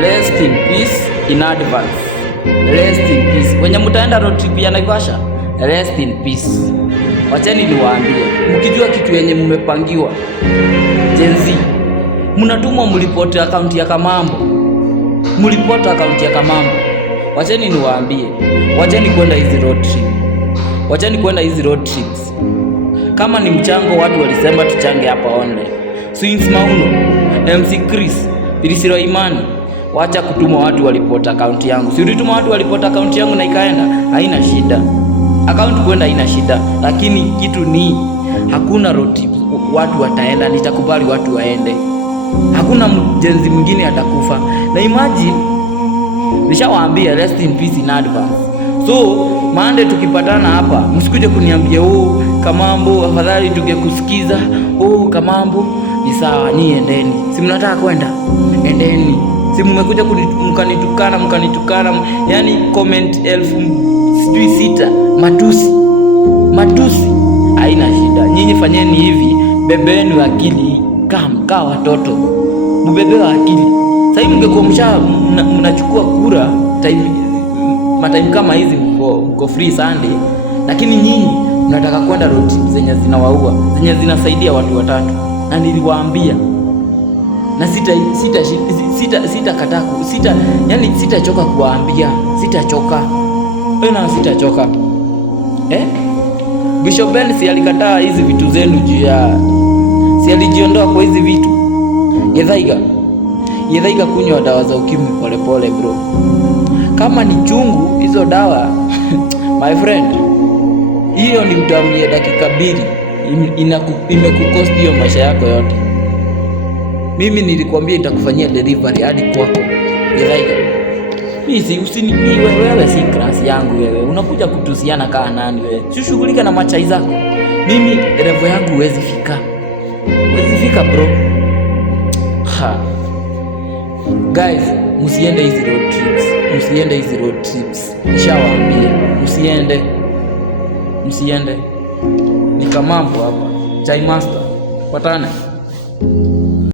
Rest in peace in advance. Rest in peace. Wenye mtaenda road trip ya Naivasha, rest in peace. Wacheni niwaambie, mkijua kitu yenye mmepangiwa. Gen Z, mnatumwa mlipote account ya Kamambo. Mlipote account ya Kamambo. Wacheni niwaambie, wacheni kwenda hizi road trip. Wacheni kwenda hizi road trips. Kama ni mchango watu walisema tuchange hapa online. Swings Mauno, MC Chris, Pilisiro Imani, wacha kutuma watu walipota account yangu. Si ulituma watu walipota account yangu na ikaenda, haina shida. Account kwenda haina shida, lakini kitu ni hakuna road trip watu wataenda, nitakubali watu waende. Hakuna mjenzi mwingine atakufa. Na imagine nishawaambia rest in peace in advance. So Monday tukipatana hapa, msikuje kuniambia Kamambo afadhali tungekusikiza. Kamambo ni sawa, ni endeni. Si mnataka kwenda? Endeni. Si mmekuja mkanitukana, yani comment 6,000 matusi. Haina shida. Nyinyi fanyeni hivi, bebeni akili kama watoto. Mbebe akili. Sasa mngekuwa mnachukua kura time kama hizi mko free Sunday, lakini nyinyi mnataka kwenda road trip zenye zinawaua, zenye zinasaidia watu watatu. Na niliwaambia na sitachoka kuwaambia, sitachoka. Bishop Ben si alikataa hizi vitu zenu juu ya, si alijiondoa kwa hizi vitu. Yethaiga kunywa dawa za ukimwi polepole bro. Kama ni chungu hizo dawa my friend, hiyo ni mtamie dakika 2 imekukosti hiyo maisha yako yote. Mimi nilikwambia itakufanyia delivery hadi kwako. Wewe si class yangu wewe. Unakuja kutusiana kaa nani wewe? Shughulika na machai zako. Mimi level yangu huwezi fika. Huwezi fika bro. Guys, msiende hizi road trips. Nishawaambia, msiende. Ni Kamambo hapa. Chai Master. Patana.